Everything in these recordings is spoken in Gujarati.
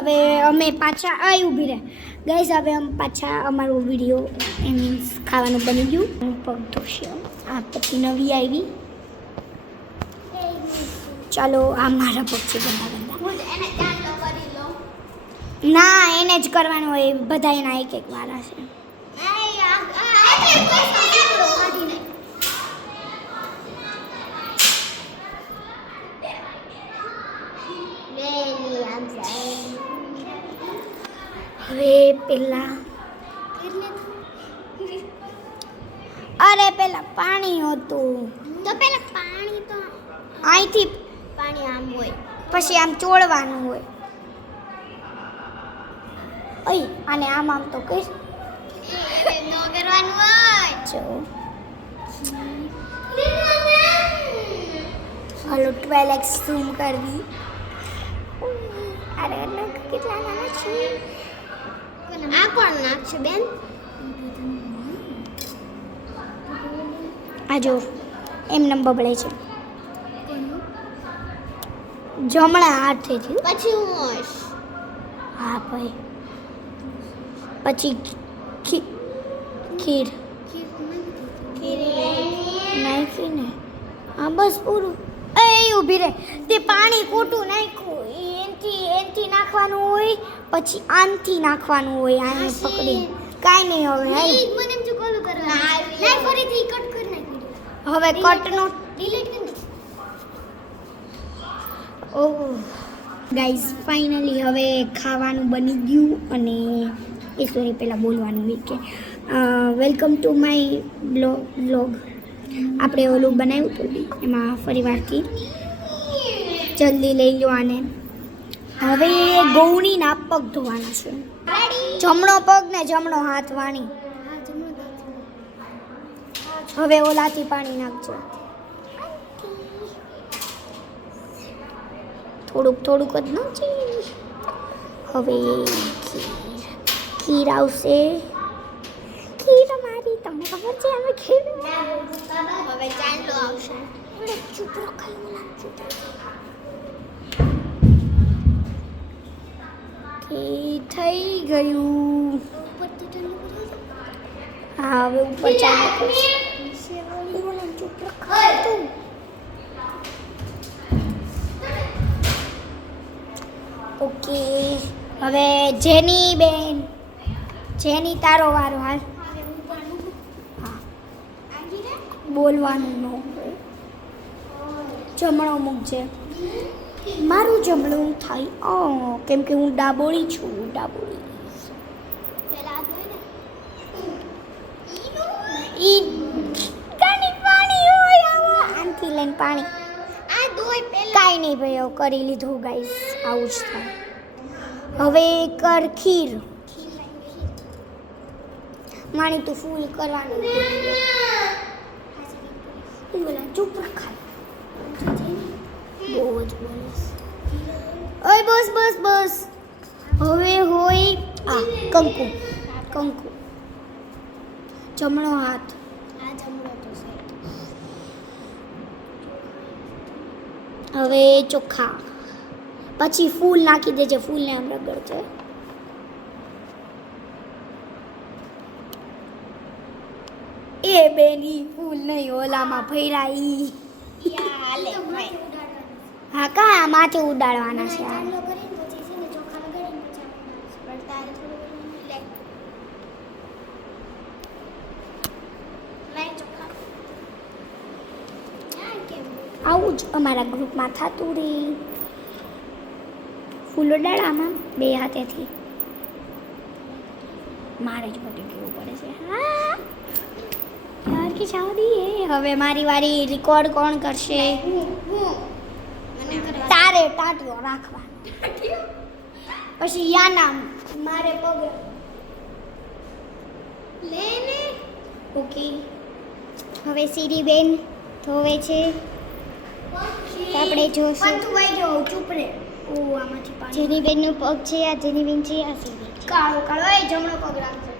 હવે અમે પાછા ઊભી રહે ગાઈસ હવે અમે પાછા અમારો વિડીયો એ મીન્સ ખાવાનું બની ગયું હું પગ ધોશે આ પછી નવી આવી ચાલો આ મારા પગ છે ગંદા ના એને જ કરવાનું હોય બધા એના એક એક વારા છે હવે પેલા અરે પેલા પાણી હતું તો પેલા પાણી તો અહીંથી પાણી આમ હોય પછી આમ ચોળવાનું હોય ઓય અને આમ આમ તો કઈ ન કરવાનું હોય જો હાલો 12x ઝૂમ કરવી અરે કેટલા નાના છે આ કોણ નાખશે બેન આ જો એમને બબડે છે જમણા હાથેથી પછી હું હોઈશ હા ભાઈ પછી ખીર નાખીને હા બસ પૂરું એ ઊભી રહે તે પાણી ખોટું નાખ્યું એનથી નાખવાનું હોય પછી આનથી નાખવાનું હોય આને પકડી કાંઈ નહીં હવે હાલ મને એમ જો કોલ કરવા ના ફરીથી કટ કરી નાખી હવે કટનો ડિલીટ કરી ઓહ ગાઈઝ ફાઇનલી હવે ખાવાનું બની ગયું અને એ સોરી પહેલાં બોલવાનું હોય કે વેલકમ ટુ માય વ્લોગ આપણે ઓલું બનાવ્યું હતું એમાં ફરીવારથી જલ્દી લઈ લો આને હવે ગૌણીના પગ ધોવાના છે જમણો પગ ને જમણો હાથ વાણી હવે ઓલાથી પાણી નાખજો થોડુંક થોડુંક જ નાખજે હવે ખીર આવશે ખીર અમારી તમને ખબર છે અમે ખીર હવે ચાંદલો આવશે ચૂપ રખાય થઈ ગયું હા હવે ઉપર ચાંદલો ચૂપ રખાય તું ઓકે હવે જેની તારો વારો હાલ હા બોલવાનું ન હોય જમણો મૂકજે મારું જમણું થાય કેમ કે હું ડાબોળી છું ડાબોળી ઈ પાણી હોય આનથી લઈને પાણી આ દોય પેલા કાંઈ નહીં ભાઈ હવે કરી લીધું ગાઈસ આવું જ થાય હવે કર ખીર માણી તું ફૂલ કરવાનું બોલા ચૂપ રખાય બહુ જ બોલીશ ઓય બસ બસ બસ હવે હોય આ કંકુ જમણો હાથ આ જમણો તો છે હવે ચોખા પછી ફૂલ નાખી દેજે ફૂલને આમ રગડજે એ બેની ફૂલ નહીં ઓલામાં ભૈરા ઈ યાલે ભાઈ હા કા માથે ઉડાડવાના છે આ ચાંદલો કરીને પછી છે ને ચોખા લગાડીને પછી પણ તારે થોડું લે ચોખા કેમ આવું જ અમારા ગ્રુપમાં થતું રહે ફૂલ ઉડાડવામાં બે હાથેથી મારે જ બધું કેવું પડે છે હા યાર કે શાદી હે હવે મારી વારી રેકોર્ડ કોણ કરશે તારે ટાંટીઓ રાખવાનો પછી યાના મારે પગ લે ને ઓકે હવે સીરી બેન ધોવે છે તો આપણે જોશું તું ભાઈ જો ચૂપ રે ઓ આમાંથી પાણી જેની બેનનું પગ છે આ જેની બેન છે આ સીધી કાળો કાળો એ જમણો પગ રાખજો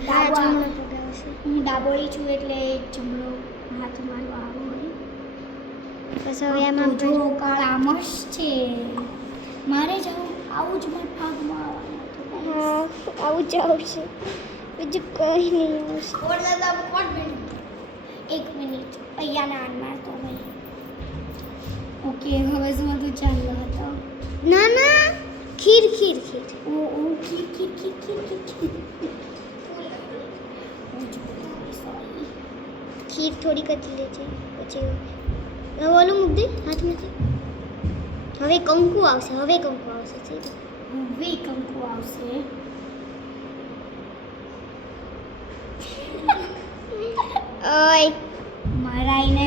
ડાબો જમણો પગ આવશે હું ડાબોળી છું એટલે જમણો હાથ મારો આવો હોય બસ હવે આમાં જો કાળા મસ્ત છે મારે જવું આવું જ મારા ભાગમાં આવવાનું હતું. હા આવું જ આવશે બીજું કોઈ નહીં આવશે. કોણ દાદા કોણ બેન? 1 મિનિટ અહીંયા ના મારતો ભાઈ. ઓકે હવે શું હતું? ચાલો હતો. ના ના ખીર ખીર ખીર ઓ ઓ ખીર ખીર ખીર ખીર ખીર ખીર. સોરી. ખીર થોડીક જ લેજે પછી હવે ઓલું મૂક દે હાથમાંથી. હવે કંકુ આવશે સીધું. હવે કંકુ આવશે. ઓય મારાય ને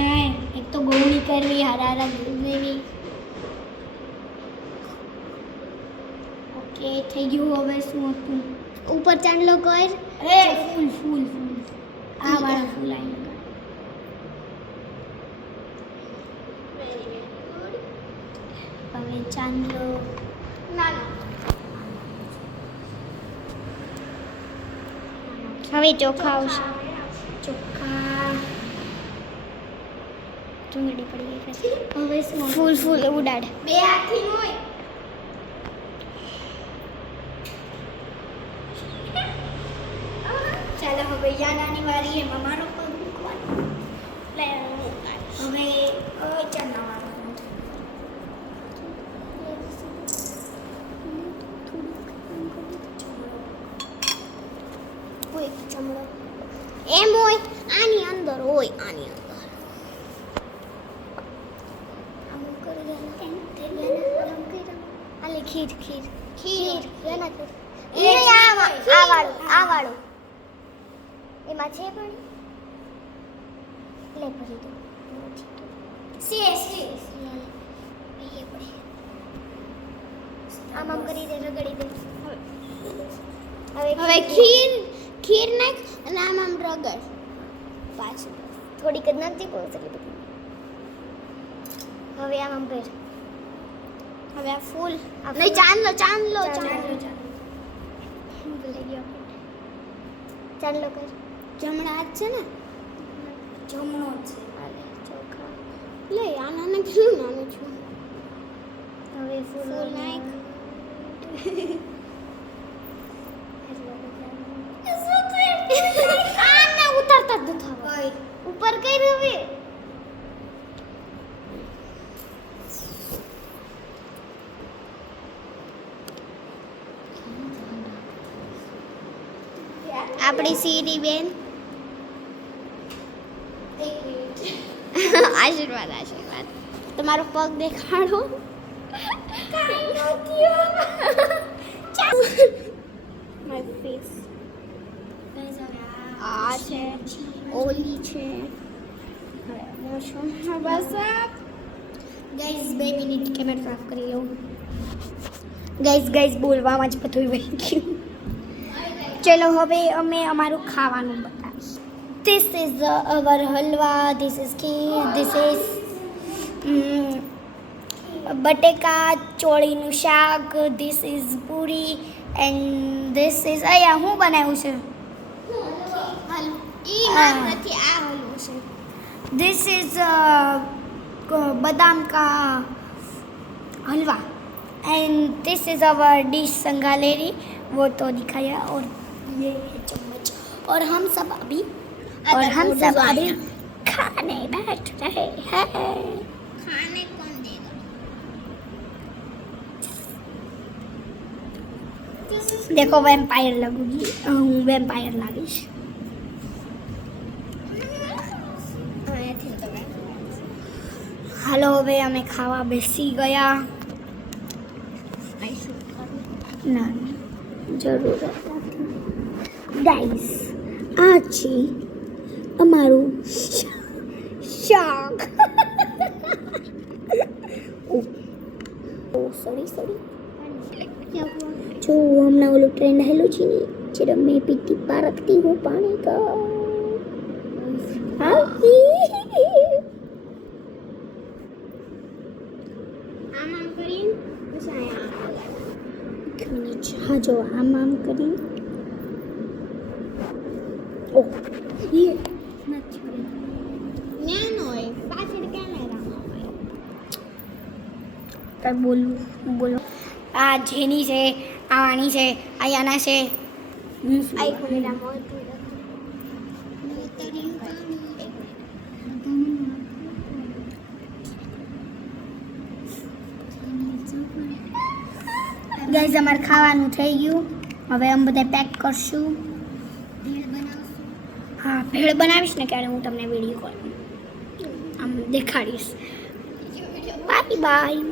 એક તો ગોળણી કરવી હારા દેવી. ઓકે થઈ ગયું. હવે શું હતું? ઉપર ચાંદલો કર. અરે ફૂલ ફૂલ ફૂલ આ વાળા ફૂલ આવી ગયા. હવે ચાંદલો ના હવે ચોખા આવશે. ચોખ્ખા ચૂંદડી પડી ગઈ પછી હવે શું? ફૂલ ફૂલ ઉડાડ. બે હાથથી હોય. ચાલો હવે યાનાની વારી એમાં મારો પગ મૂકવાનો. લે હવે ચાંદલા વાળો. હોય ચમડો એમ હોય આની અંદર હોય આની અંદર. આમ કરી દેના આલે ખીર ખીર ખીર એના ખીર એ આ વાળું એમાં છે પણ લે ભરી દો. સે એ પડી આમ આમ કરી દે રગડી દે. હવે ખીર નાખ અને આમ રગડ પાછું થોડીક જ નાખતી બહુ એટલી બધી. હવે આમ ભર. હવે આ ફૂલ નહીં ચાંદલો ભૂલી ગયો. ચાંદલો કર. જમણા હાથ છે ને? જમણો છે. આલે ચોખા લે આના ને કેવું નાનું છું. હવે ફૂલ નાખ. આના ઉતારતા જ દુખાવા ઉપર કઈ હવે આપણી સીરી બેન આશીર્વાદ તમારો પગ દેખાડો. My face. આ છે ઓલી છે બસ ગાઈઝ 2 મિનિટ કેમેરા સાફ કરી લઉં. ગાઈઝ બોલવામાં જ બધું વહી ગયું. ચલો હવે અમે અમારું ખાવાનું બતાવીશું. This is our halwa, this is kheer, this is bateka ચોળીનું શાક, this is puri and this is અહીંયા હું બનાવ્યું છે? This is बादाम का हलवा and this is our dish संगालेरी. वो तो दिखाया. और ये है चम्मच. और हम सब अभी खाने बैठ रहे हैं. खाने कौन देगा? देखो वेम्पायर लगूंगी. हूँ वेम्पायर लागिश. હાલો હવે અમે ખાવા બેસી ગયા. ના જરૂર ગાઈસ આ છે અમારું શાક. સોરી જો હમણાં ઓલું ટ્રેન્ડ આવેલું છે ને જે મેં પીતી પારકતી હું પાણી કા હા જો આમ કરી. ઓ ये નેનો હોય પાછળ કેમેરામાં હોય. બોલો આ જેની છે, આ આની છે, આ યાના છે. આઈ કોમેડા મોટું ગાઈઝ અમારે ખાવાનું થઈ ગયું. હવે અમે બધા પેક કરશું. હા, ભેળ બનાવીશ ને ક્યારે હું તમને વિડીયો કોલ આમ દેખાડીશ. Bye bye.